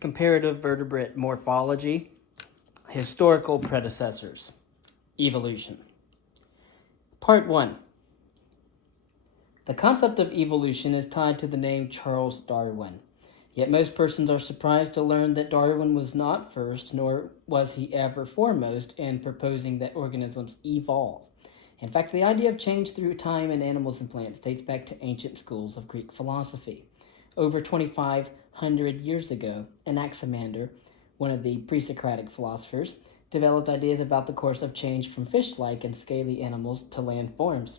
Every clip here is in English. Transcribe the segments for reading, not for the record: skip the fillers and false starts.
Comparative vertebrate morphology, historical predecessors, evolution. Part 1. The concept of evolution is tied to the name Charles Darwin. Yet most persons are surprised to learn that Darwin was not first, nor was he ever foremost in proposing that organisms evolve. In fact, the idea of change through time in animals and plants dates back to ancient schools of Greek philosophy. Over 2,500 years ago, Anaximander, one of the pre-Socratic philosophers, developed ideas about the course of change from fish-like and scaly animals to land forms.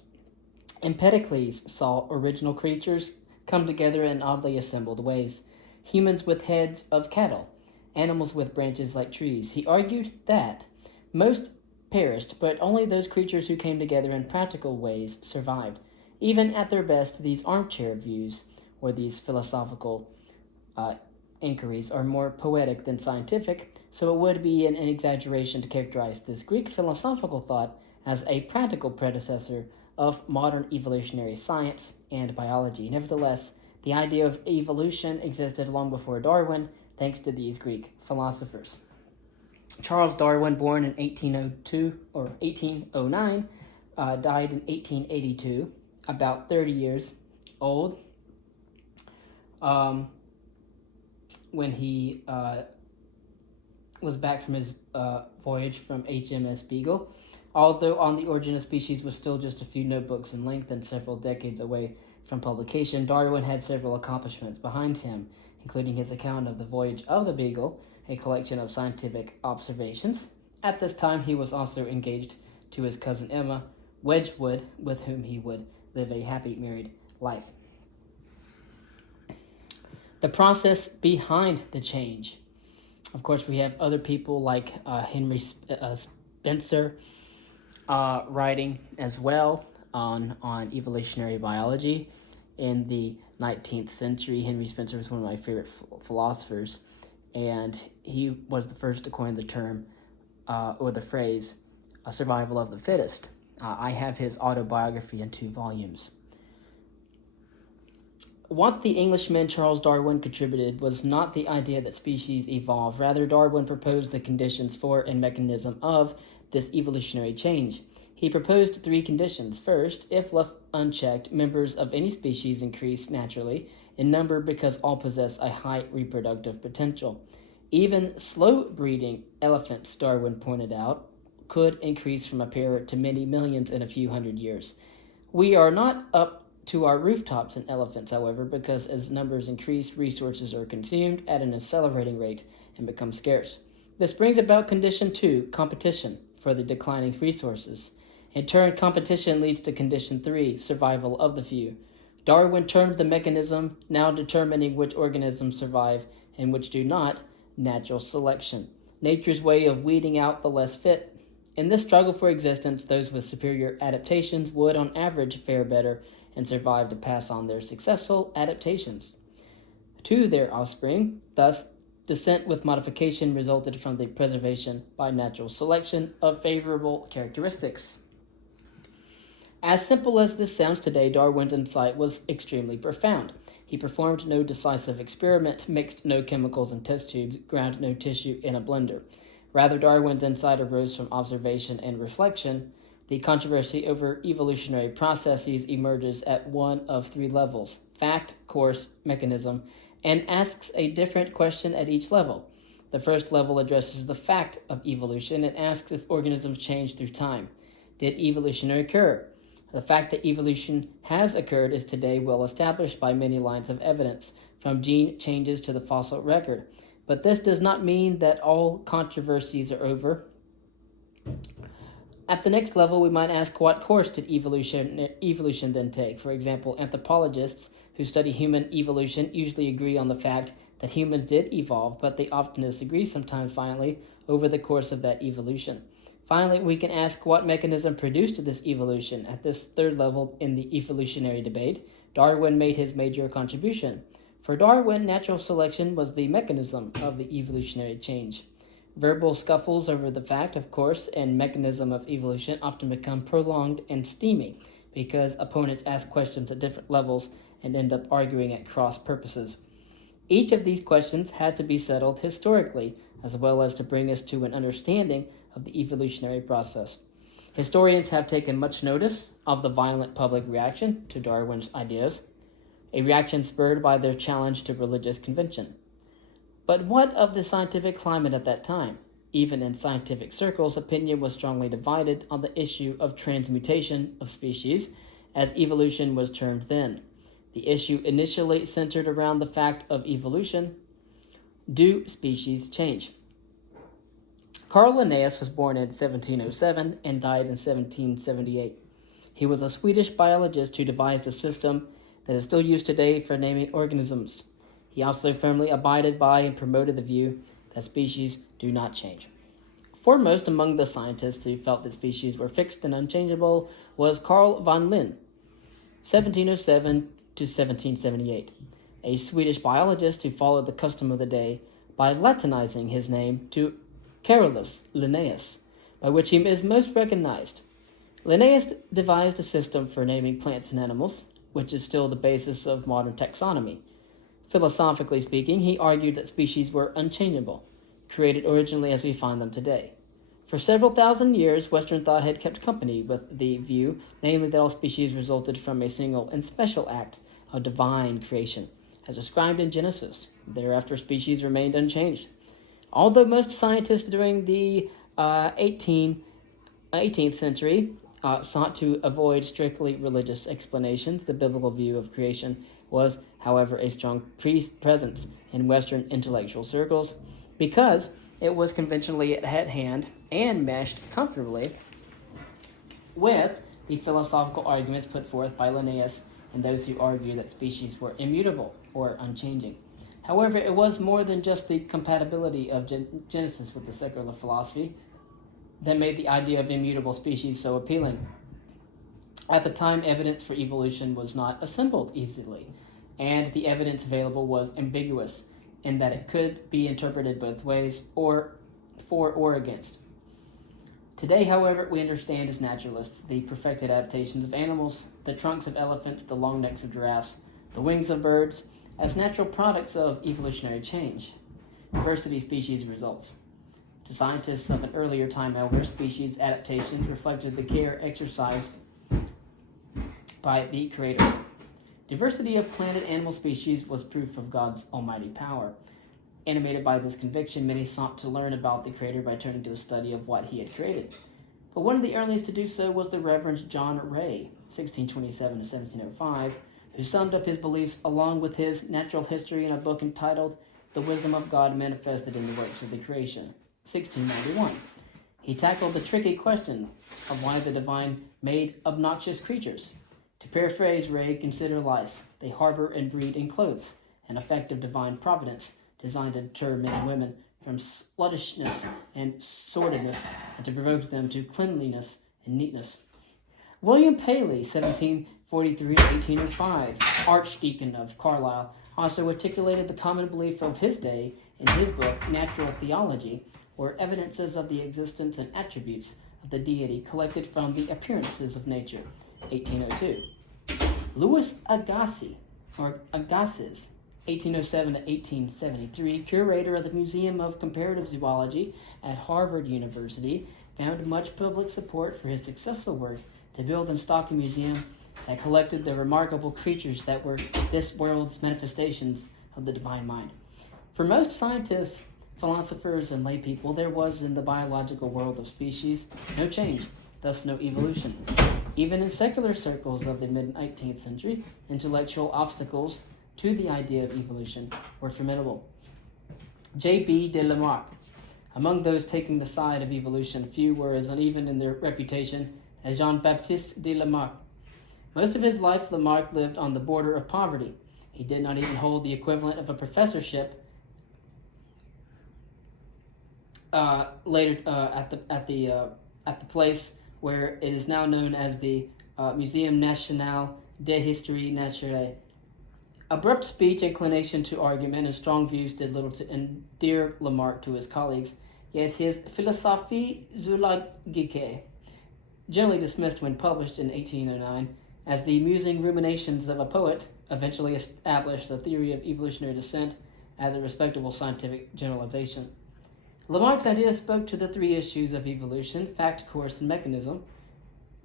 Empedocles saw original creatures come together in oddly assembled ways. Humans with heads of cattle, animals with branches like trees. He argued that most perished, but only those creatures who came together in practical ways survived. Even at their best, these armchair views, or these philosophical inquiries, are more poetic than scientific, so it would be an exaggeration to characterize this Greek philosophical thought as a practical predecessor of modern evolutionary science and biology. Nevertheless, the idea of evolution existed long before Darwin, thanks to these Greek philosophers. Charles Darwin, born in 1802 or 1809, died in 1882, about 30 years old, when he was back from his voyage from HMS Beagle. Although On the Origin of Species was still just a few notebooks in length and several decades away from publication, Darwin had several accomplishments behind him, including his account of the voyage of the Beagle, a collection of scientific observations. At this time, he was also engaged to his cousin Emma Wedgwood, with whom he would live a happy married life. The process behind the change. Of course, we have other people like Henry Spencer writing as well on evolutionary biology. In the 19th century, Henry Spencer was one of my favorite philosophers, and he was the first to coin the term or the phrase survival of the fittest. I have his autobiography in 2 volumes. What the Englishman Charles Darwin contributed was not the idea that species evolve. Rather, Darwin proposed the conditions for and mechanism of this evolutionary change. He proposed 3 conditions. First, if left unchecked, members of any species increase naturally in number because all possess a high reproductive potential. Even slow-breeding elephants, Darwin pointed out, could increase from a pair to many millions in a few hundred years. We are not up to our rooftops in elephants, however, because as numbers increase, resources are consumed at an accelerating rate and become scarce. This brings about condition 2, competition, for the declining resources. In turn, competition leads to condition 3, survival of the few. Darwin termed the mechanism now determining which organisms survive and which do not natural selection, nature's way of weeding out the less fit. In this struggle for existence, those with superior adaptations would on average fare better and survive to pass on their successful adaptations to their offspring. Thus, descent with modification resulted from the preservation by natural selection of favorable characteristics. As simple as this sounds today, Darwin's insight was extremely profound. He performed no decisive experiment, mixed no chemicals in test tubes, ground no tissue in a blender. Rather, Darwin's insight arose from observation and reflection. The controversy over evolutionary processes emerges at one of 3 levels: fact, course, mechanism, and asks a different question at each level. The first level addresses the fact of evolution and asks if organisms change through time. Did evolution occur? The fact that evolution has occurred is today well established by many lines of evidence, from gene changes to the fossil record. But this does not mean that all controversies are over. At the next level, we might ask, what course did evolution then take? For example, anthropologists who study human evolution usually agree on the fact that humans did evolve, but they often disagree, sometimes violently, over the course of that evolution. Finally, we can ask what mechanism produced this evolution. At this 3rd level in the evolutionary debate, Darwin made his major contribution. For Darwin, natural selection was the mechanism of the evolutionary change. Verbal scuffles over the fact, of course, and mechanism of evolution often become prolonged and steamy because opponents ask questions at different levels and end up arguing at cross purposes. Each of these questions had to be settled historically, as well as to bring us to an understanding of the evolutionary process. Historians have taken much notice of the violent public reaction to Darwin's ideas, a reaction spurred by their challenge to religious convention. But what of the scientific climate at that time? Even in scientific circles, opinion was strongly divided on the issue of transmutation of species, as evolution was termed then. The issue initially centered around the fact of evolution. Do species change? Carl Linnaeus was born in 1707 and died in 1778. He was a Swedish biologist who devised a system that is still used today for naming organisms. He also firmly abided by and promoted the view that species do not change. Foremost among the scientists who felt that species were fixed and unchangeable was Carl von Linné, 1707 to 1778, a Swedish biologist who followed the custom of the day by Latinizing his name to Carolus Linnaeus, by which he is most recognized. Linnaeus devised a system for naming plants and animals, which is still the basis of modern taxonomy. Philosophically speaking, he argued that species were unchangeable, created originally as we find them today. For several thousand years, Western thought had kept company with the view, namely that all species resulted from a single and special act of divine creation, as described in Genesis. Thereafter, species remained unchanged. Although most scientists during the 18th century sought to avoid strictly religious explanations, the biblical view of creation was, however, a strong presence in Western intellectual circles because it was conventionally at hand and meshed comfortably with the philosophical arguments put forth by Linnaeus and those who argue that species were immutable or unchanging. However, it was more than just the compatibility of Genesis with the secular philosophy that made the idea of immutable species so appealing. At the time, evidence for evolution was not assembled easily, and the evidence available was ambiguous in that it could be interpreted both ways, or for or against. Today, however, we understand as naturalists the perfected adaptations of animals, the trunks of elephants, the long necks of giraffes, the wings of birds, as natural products of evolutionary change. Diversity species results. To scientists of an earlier time, however, species adaptations reflected the care exercised by the Creator. Diversity of plant and animal species was proof of God's almighty power. Animated by this conviction, many sought to learn about the Creator by turning to a study of what He had created. But one of the earliest to do so was the Reverend John Ray, 1627 to 1705, who summed up his beliefs along with his natural history in a book entitled The Wisdom of God Manifested in the Works of the Creation, 1691. He tackled the tricky question of why the divine made obnoxious creatures. To paraphrase Ray, consider lice. They harbor and breed in clothes, an effect of divine providence designed to deter men and women from sluttishness and sordidness and to provoke them to cleanliness and neatness. William Paley, 1743 to 1805, Archdeacon of Carlisle, also articulated the common belief of his day in his book, Natural Theology, or evidences of the existence and attributes of the deity collected from the appearances of nature, 1802. Louis Agassiz, 1807 to 1873, curator of the Museum of Comparative Zoology at Harvard University, found much public support for his successful work to build and stock a museum that collected the remarkable creatures that were this world's manifestations of the divine mind. For most scientists, philosophers, and lay people, there was in the biological world of species no change, thus no evolution. Even in secular circles of the mid-19th century, intellectual obstacles to the idea of evolution were formidable. J.B. de Lamarck. Among those taking the side of evolution, few were as uneven in their reputation as Jean-Baptiste de Lamarck. Most of his life, Lamarck lived on the border of poverty. He did not even hold the equivalent of a professorship later at the place where it is now known as the Muséum National d'Histoire Naturelle. Abrupt speech, inclination to argument, and strong views did little to endear Lamarck to his colleagues, yet his Philosophie zoologique, generally dismissed when published in 1809 as the musing ruminations of a poet, eventually established the theory of evolutionary descent as a respectable scientific generalization. Lamarck's idea spoke to the three issues of evolution: fact, course, and mechanism.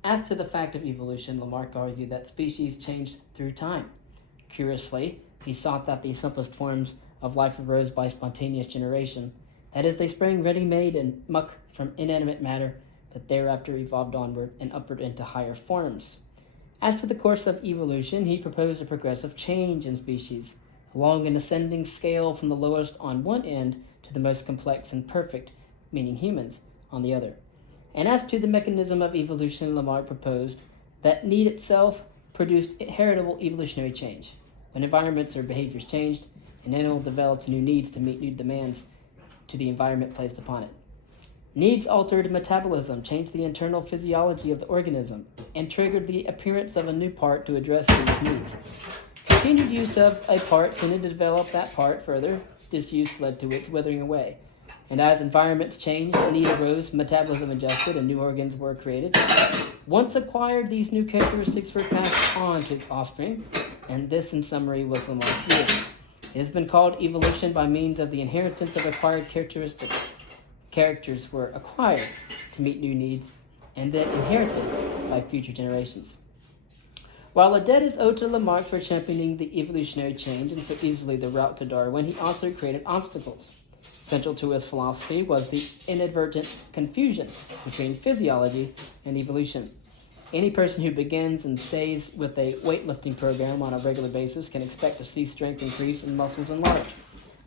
As to the fact of evolution, Lamarck argued that species changed through time. Curiously, he sought that the simplest forms of life arose by spontaneous generation. That is, they sprang ready-made and muck from inanimate matter, but thereafter evolved onward and upward into higher forms. As to the course of evolution, he proposed a progressive change in species, along an ascending scale from the lowest on one end to the most complex and perfect, meaning humans, on the other. And as to the mechanism of evolution, Lamarck proposed that need itself produced heritable evolutionary change. When environments or behaviors changed, an animal developed new needs to meet new demands to the environment placed upon it. Needs altered metabolism, changed the internal physiology of the organism, and triggered the appearance of a new part to address these needs. Continued use of a part tended to develop that part further. Disuse led to its withering away. And as environments changed, a need arose, metabolism adjusted, and new organs were created. Once acquired, these new characteristics were passed on to offspring, and this, in summary, was Lamarck's view. It has been called evolution by means of the inheritance of acquired characteristics. Characters were acquired to meet new needs, and then inherited by future generations. While a debt is owed to Lamarck for championing the evolutionary change and so easily the route to Darwin, he also created obstacles. Central to his philosophy was the inadvertent confusion between physiology and evolution. Any person who begins and stays with a weightlifting program on a regular basis can expect to see strength increase and muscles enlarge.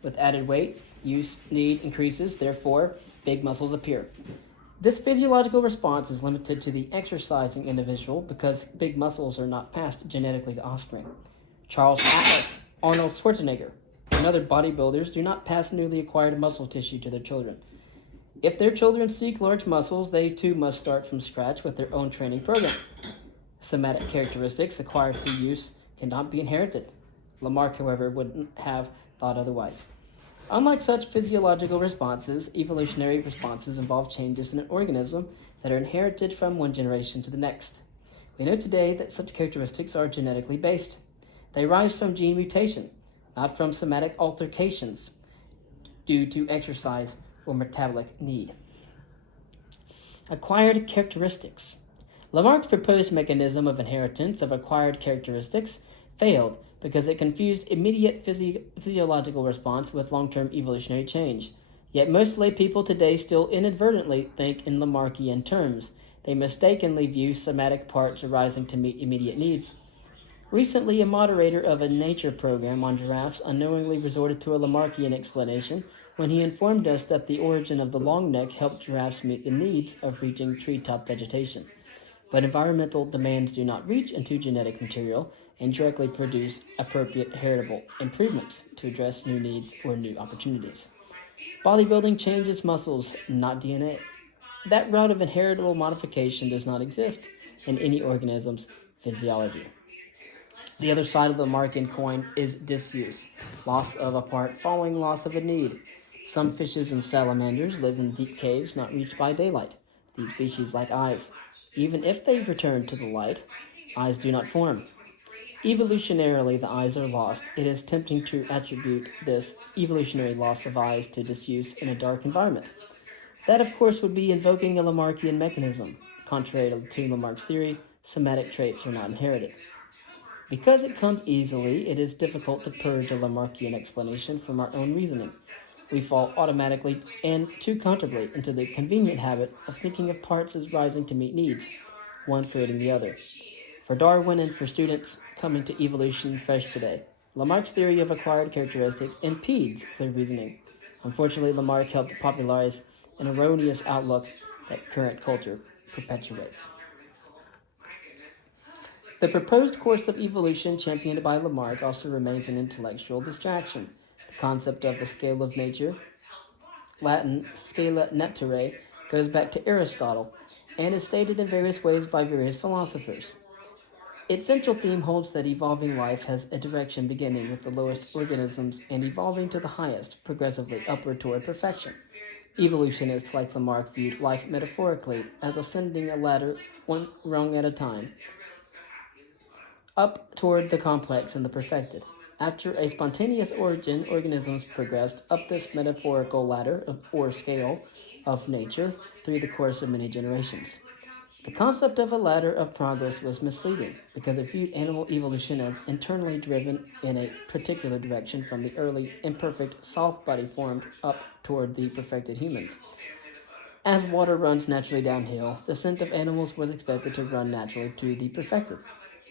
With added weight, need increases, therefore, big muscles appear. This physiological response is limited to the exercising individual because big muscles are not passed genetically to offspring. Charles Atlas, Arnold Schwarzenegger, and other bodybuilders do not pass newly acquired muscle tissue to their children. If their children seek large muscles, they too must start from scratch with their own training program. Somatic characteristics acquired through use cannot be inherited. Lamarck, however, wouldn't have thought otherwise. Unlike such physiological responses, evolutionary responses involve changes in an organism that are inherited from one generation to the next. We know today that such characteristics are genetically based. They arise from gene mutation, not from somatic alterations due to exercise or metabolic need. Acquired characteristics. Lamarck's proposed mechanism of inheritance of acquired characteristics failed because it confused immediate physiological response with long-term evolutionary change. Yet most lay people today still inadvertently think in Lamarckian terms. They mistakenly view somatic parts arising to meet immediate needs. Recently, a moderator of a nature program on giraffes unknowingly resorted to a Lamarckian explanation when he informed us that the origin of the long neck helped giraffes meet the needs of reaching treetop vegetation. But environmental demands do not reach into genetic material and directly produce appropriate heritable improvements to address new needs or new opportunities. Bodybuilding changes muscles, not DNA. That route of inheritable modification does not exist in any organism's physiology. The other side of the Lamarckian coin is disuse, loss of a part following loss of a need. Some fishes and salamanders live in deep caves not reached by daylight. These species lack eyes. Even if they return to the light, eyes do not form. Evolutionarily, the eyes are lost. It is tempting to attribute this evolutionary loss of eyes to disuse in a dark environment. That, of course, would be invoking a Lamarckian mechanism. Contrary to Lamarck's theory, somatic traits are not inherited. Because it comes easily, it is difficult to purge a Lamarckian explanation from our own reasoning. We fall automatically and too comfortably into the convenient habit of thinking of parts as rising to meet needs, one creating the other. For Darwin and for students coming to evolution fresh today, Lamarck's theory of acquired characteristics impedes clear reasoning. Unfortunately, Lamarck helped popularize an erroneous outlook that current culture perpetuates. The proposed course of evolution championed by Lamarck also remains an intellectual distraction. The concept of the scale of nature, Latin scala naturae, goes back to Aristotle and is stated in various ways by various philosophers. Its central theme holds that evolving life has a direction beginning with the lowest organisms and evolving to the highest, progressively upward toward perfection. Evolutionists like Lamarck viewed life metaphorically as ascending a ladder one rung at a time, up toward the complex and the perfected. After a spontaneous origin, organisms progressed up this metaphorical ladder or scale of nature through the course of many generations. The concept of a ladder of progress was misleading because it viewed animal evolution as internally driven in a particular direction from the early, imperfect, soft body formed up toward the perfected humans. As water runs naturally downhill, the descent of animals was expected to run naturally to the perfected.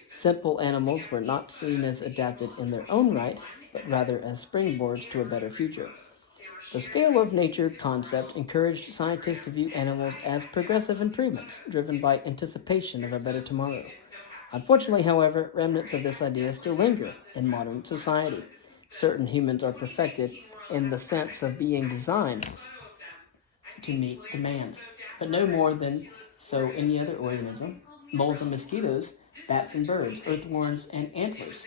Simple animals were not seen as adapted in their own right, but rather as springboards to a better future. The scale of nature concept encouraged scientists to view animals as progressive improvements, driven by anticipation of a better tomorrow. Unfortunately, however, remnants of this idea still linger in modern society. Certain humans are perfected in the sense of being designed to meet demands, but no more than so any other organism. Moles and mosquitoes, bats and birds, earthworms and antlers,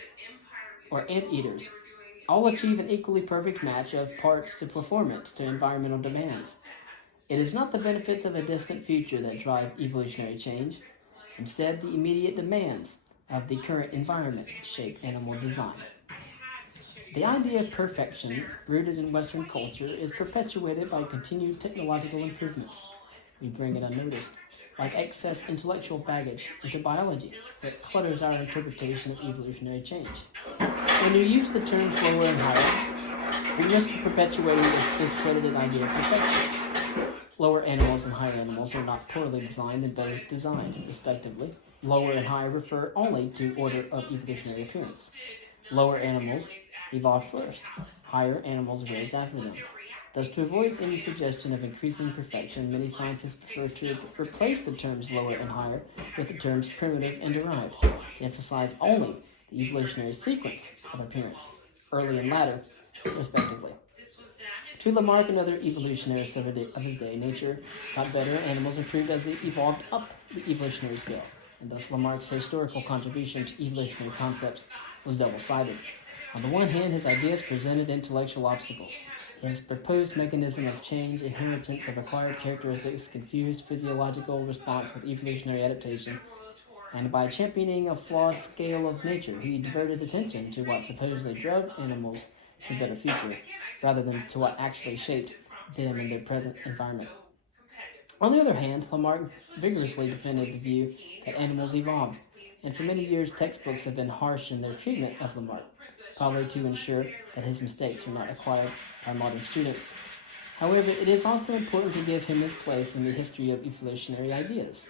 or anteaters, all achieve an equally perfect match of parts to performance to environmental demands. It is not the benefits of a distant future that drive evolutionary change. Instead, the immediate demands of the current environment shape animal design. The idea of perfection, rooted in Western culture, is perpetuated by continued technological improvements. We bring it unnoticed, like excess intellectual baggage, into biology that clutters our interpretation of evolutionary change. When you use the terms lower and higher, we risk perpetuating this discredited idea of perfection. Lower animals and higher animals are not poorly designed and better designed, respectively. Lower and higher refer only to order of evolutionary appearance. Lower animals evolved first, higher animals raised after them. Thus, to avoid any suggestion of increasing perfection, many scientists prefer to replace the terms lower and higher with the terms primitive and derived, to emphasize only the evolutionary sequence of appearance, early and latter, respectively. To Lamarck and other evolutionists of his day, nature got better, animals improved as they evolved up the evolutionary scale, and thus Lamarck's historical contribution to evolutionary concepts was double-sided. On the one hand, his ideas presented intellectual obstacles. His proposed mechanism of change, inheritance of acquired characteristics, confused physiological response with evolutionary adaptation, and by championing a flawed scale of nature, he diverted attention to what supposedly drove animals to a better future, rather than to what actually shaped them in their present environment. On the other hand, Lamarck vigorously defended the view that animals evolved, and for many years textbooks have been harsh in their treatment of Lamarck, probably to ensure that his mistakes were not acquired by modern students. However, it is also important to give him his place in the history of evolutionary ideas.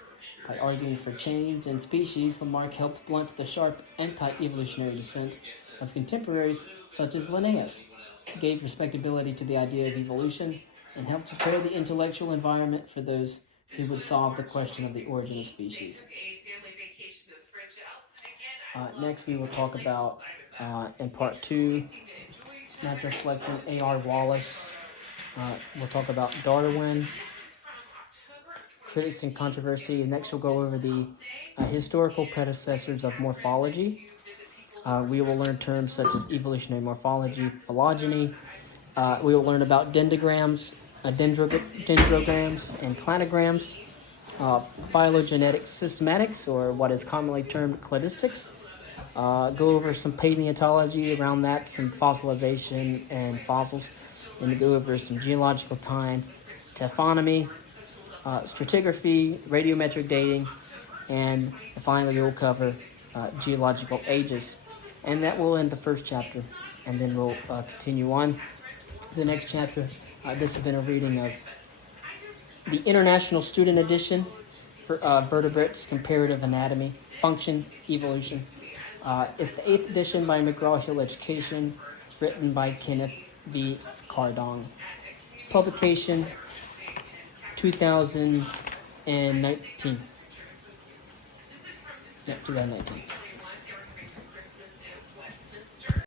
By arguing for change in species, Lamarck helped blunt the sharp anti-evolutionary dissent of contemporaries such as Linnaeus, gave respectability to the idea of evolution, and helped prepare the intellectual environment for those who would solve the question of the origin of species. Next, we will talk about, in part 2, natural selection, A.R. Wallace. We'll talk about Darwin, critics and controversy. Next, we'll go over the historical predecessors of morphology. We will learn terms such as evolutionary morphology, phylogeny. We will learn about dendrograms, and planograms, phylogenetic systematics, or what is commonly termed cladistics. Go over some paleontology around that, some fossilization and fossils, and go over some geological time, taphonomy, stratigraphy, radiometric dating, and finally we'll cover geological ages. And that will end the first chapter, and then we'll continue on to the next chapter. This has been a reading of the International Student Edition for Vertebrates, Comparative Anatomy, Function, Evolution. It's the 8th edition by McGraw-Hill Education, written by Kenneth V. Cardong. Publication 2019. Yeah, 2019.